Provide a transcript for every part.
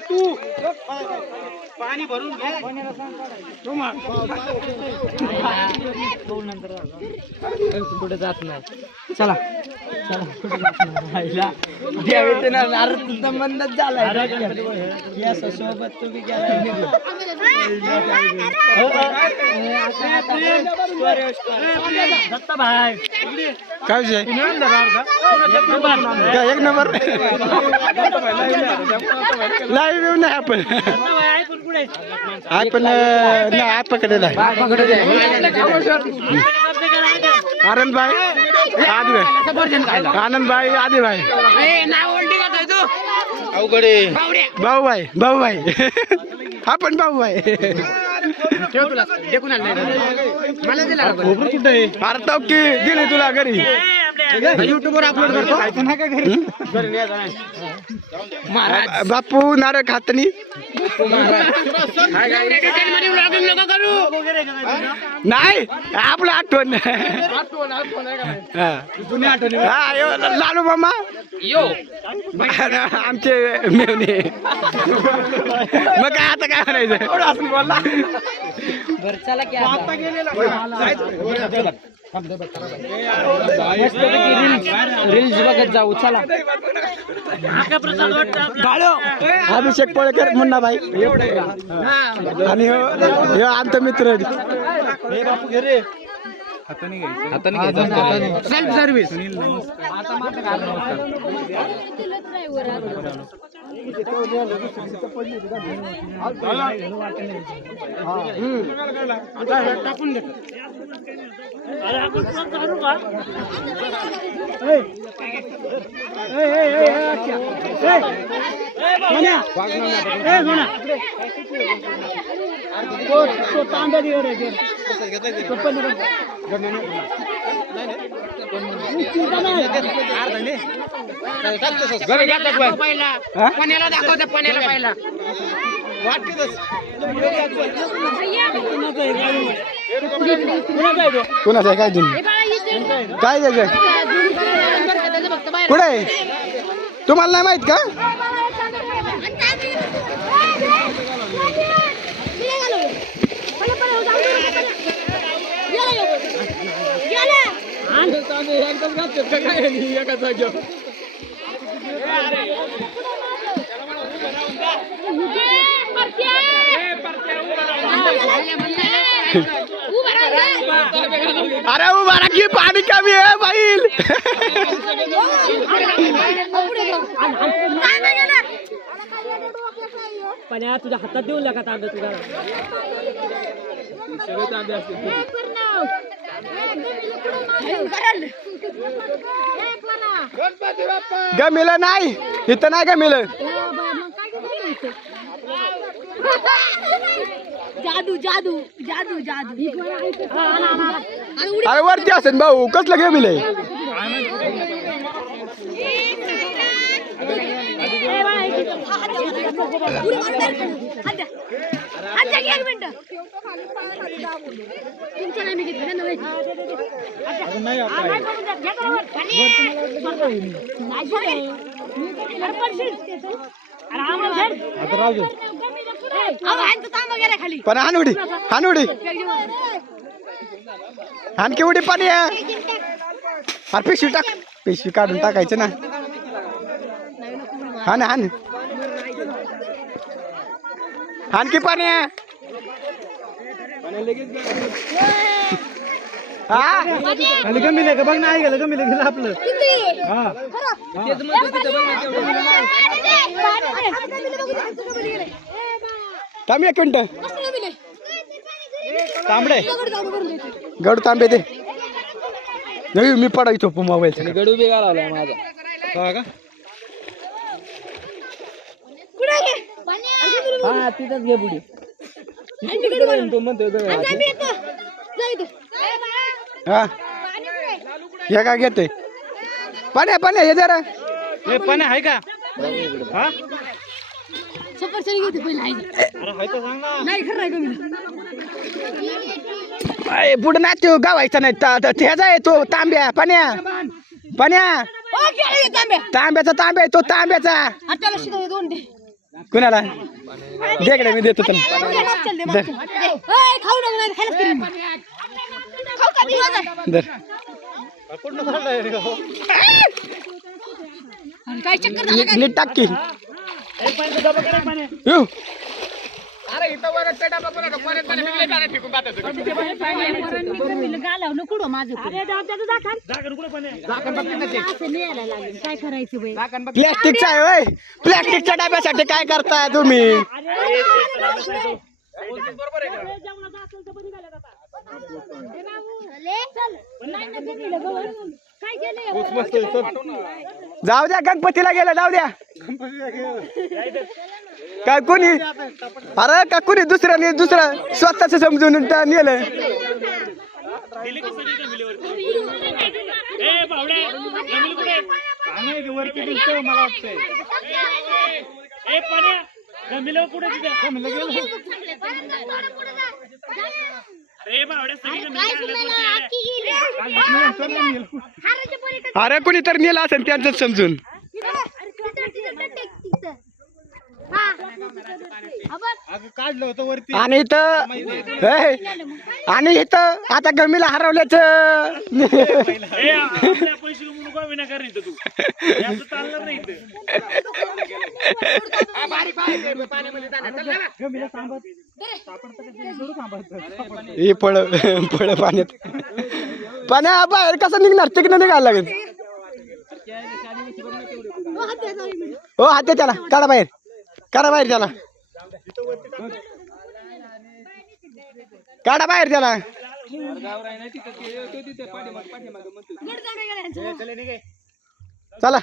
तू पाणी भरून घे कुठे जात नाही. चला चला कुठे जात नाही. संबंधच झालाय सोबत तुम्ही काय विषय एक नंबर लाईव्ह येऊ नाही आपण आपण नाही आपकडे आनंद भाई आदि भाई आनंद भाई आदि भाई भाऊ भाई आपण भाऊ भाई अरे तो की दिली तुला घरी युट्यूबवर अपलोड करतो बापू नारळ खातनी नाही आपलं आठवण लालू मामा आमचे मेवणे मग काय आता काय म्हणायचं बरं चला की रील्स बघत जाऊ. चला अभिषेक पळकर मुन्ना भाई आणि हे आमचा मित्र सेल्फ सर्व्हिस टाकून दे. पाण्याला दाखवते पाण्याला पहिला कुणाचं आहे काय जुन काय द्यायचं कुठे आहे तुम्हाला नाही माहित का अरे उभा की पाणी कमी आहे बैल पाण्या तुझ्या हातात देऊन लागा तांबे तुझ्या गमिलं नाही इथं नाही गमिलं जादू जादू जादू जादू अरे वरती असेल भाऊ कसलं गमिलंय पण हानुडी हानुडी आणखी उडी पाणी आहे अरे पिशवी टाक पिशवी काढून टाकायचं ना हा ना हान आणखी पाणी आहे गमिले का बघ ना आहे गेलं गमिले गेलं आपलं थांब एक मिनिट तांबडे गडू तांबे दे नाही मी पडायचो मोबाईल गडू बी घालावलाय माझा का हा तिथंच घे बुडी तो म्हणतोय हा हे काय घेते पाण्या पाण्या हे जरा पाणी आहे का सफरचंद घेते पहिला नाही खरं आहे कमी पुढे ना तो गावायचा नाही ह्याचा आहे तो तांब्या पाण्या तांब्याचा तांब्या आहे तो तांब्याचा त्याला शिकाय दोन दे कुणाला देकडे मी देतो तुला खाऊ नको नाही खायलाच करीन मी. खाऊ का दिवस आहे? धर. आणि काय चक्कर झालं काय नीट टाक की येऊ. गालावलं कुठं माझं काय करायचं बाई प्लॅस्टिकचा आहे होय प्लॅस्टिकच्या डब्यासाठी काय करताय तुम्ही काय केलं जाऊ द्या गणपतीला गेलं जाऊ द्या काय कोणी अरे का कोणी दुसऱ्याने दुसरं स्वतःच समजून नेलं अरे कोणी तर नेलं असेल त्यांचं समजून आणि इथं आता गमीला हरवल्याच हे फळ पाण्यात पाण्या बाहेर कसं निघणार तिकडं निघायला लागेल हो हात दे त्याला काढा बाहेर त्याला काढा बाहेर त्याला चला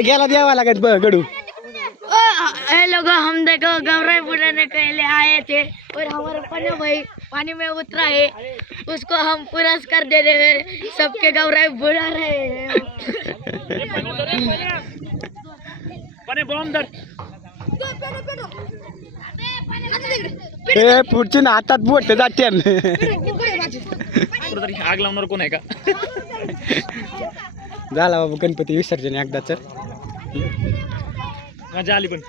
गेला द्यावा लागत गडू लोग हम देखो गौरव बुढ़ाने के लिए आए थे और हमारे पन्ना भाई पानी में उतरा है उसको हम पुरस्कार दे रहे हैं सबके गौरव बुढ़ा रहे हैं पुढची ना हातात बोट जाते आग लावणार कोण आहे का झाला बाबा गणपती विसर्जन एकदाच मजा आली पण